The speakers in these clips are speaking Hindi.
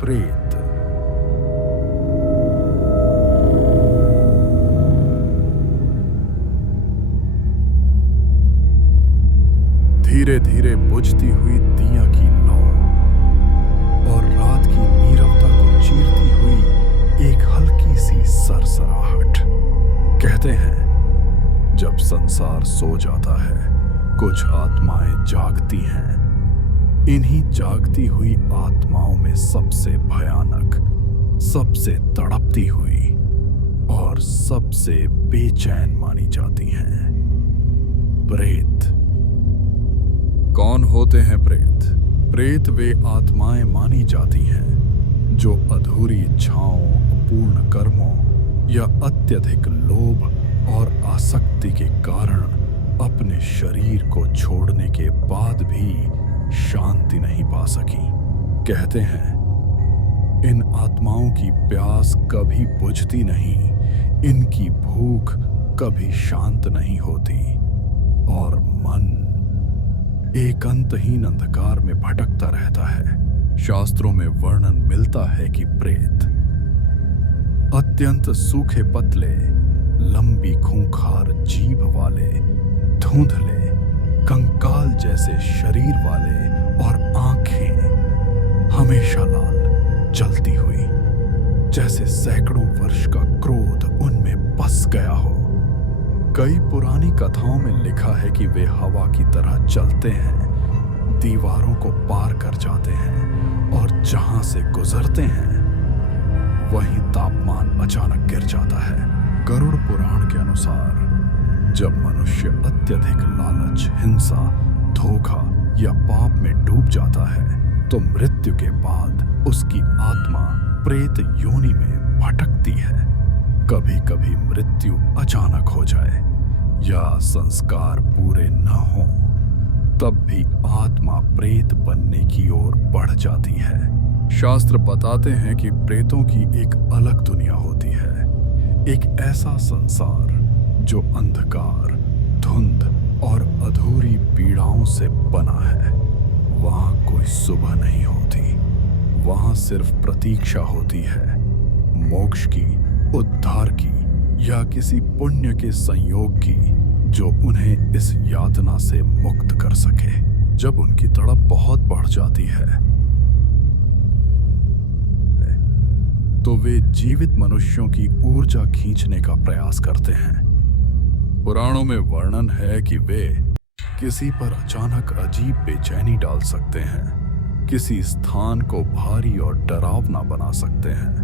प्रेत। धीरे धीरे बुझती हुई दिया की लौ और रात की नीरवता को चीरती हुई एक हल्की सी सरसराहट। कहते हैं जब संसार सो जाता है कुछ आत्माएं जागती हैं। इन्हीं जागती हुई आत्माओं में सबसे भयानक, सबसे तड़पती हुई और सबसे बेचैन मानी जाती हैं प्रेत। कौन होते हैं प्रेत? प्रेत वे आत्माएं मानी जाती हैं जो अधूरी इच्छाओं, अपूर्ण कर्मों या अत्यधिक लोभ और आसक्ति के कारण अपने शरीर को छोड़ने के बाद भी शांति नहीं पा सकी। कहते हैं इन आत्माओं की प्यास कभी बुझती नहीं, इनकी भूख कभी शांत नहीं होती और मन एक अंतहीन अंधकार में भटकता रहता है। शास्त्रों में वर्णन मिलता है कि प्रेत अत्यंत सूखे पतले, लंबी खूंखार जीभ वाले, धुंधले, कंकाल जैसे शरीर वाले और आंखें हमेशा लाल जलती हुई, जैसे सैकड़ों वर्ष का क्रोध उनमें बस गया हो। कई पुरानी कथाओं में लिखा है कि वे हवा की तरह चलते हैं, दीवारों को पार कर जाते हैं और जहां से गुजरते हैं वहीं तापमान अचानक गिर जाता है। गरुड़ पुराण के अनुसार जब मनुष्य अत्यधिक लालच, हिंसा, धोखा या पाप में डूब जाता है तो मृत्यु के बाद उसकी आत्मा प्रेत योनि में भटकती है। कभी कभी मृत्यु अचानक हो जाए या संस्कार पूरे न हो तब भी आत्मा प्रेत बनने की ओर बढ़ जाती है। शास्त्र बताते हैं कि प्रेतों की एक अलग दुनिया होती है, एक ऐसा संसार जो अंधकार, धुंध और अधूरी पीड़ाओं से बना है। वहां कोई सुबह नहीं होती, वहां सिर्फ प्रतीक्षा होती है, मोक्ष की, उद्धार की या किसी पुण्य के संयोग की जो उन्हें इस यातना से मुक्त कर सके। जब उनकी तड़प बहुत बढ़ जाती है तो वे जीवित मनुष्यों की ऊर्जा खींचने का प्रयास करते हैं। पुराणों में वर्णन है कि वे किसी पर अचानक अजीब बेचैनी डाल सकते हैं, किसी स्थान को भारी और डरावना बना सकते हैं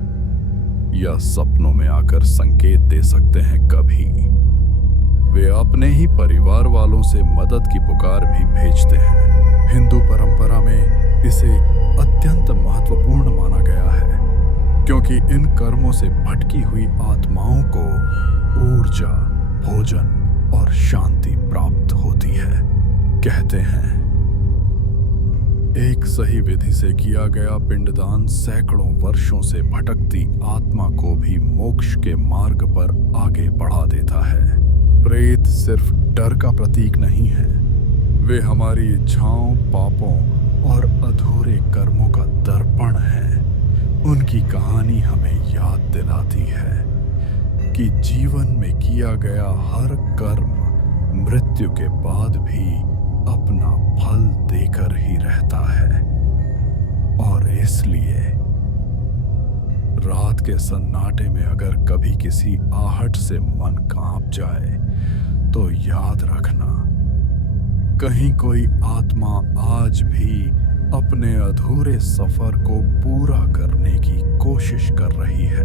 या सपनों में आकर संकेत दे सकते हैं। कभी वे अपने ही परिवार वालों से मदद की पुकार भी भेजते हैं। हिंदू परंपरा में इसे अत्यंत महत्वपूर्ण माना गया है क्योंकि इन कर्मों से भटकी हुई आत्माओं को ऊर्जा, भोजन और शांति प्राप्त होती है। कहते हैं एक सही विधि से किया गया पिंडदान सैकड़ों वर्षों से भटकती आत्मा को भी मोक्ष के मार्ग पर आगे बढ़ा देता है। प्रेत सिर्फ डर का प्रतीक नहीं है, वे हमारी इच्छाओं, पापों और अधूरे कर्मों का दर्पण है। उनकी कहानी हमें याद दिलाती है कि जीवन में किया गया हर कर्म मृत्यु के बाद भी अपना फल देकर ही रहता है और इसलिए रात के सन्नाटे में अगर कभी किसी आहट से मन कांप जाए तो याद रखना कहीं कोई आत्मा आज भी अपने अधूरे सफर को पूरा करने की कोशिश कर रही है।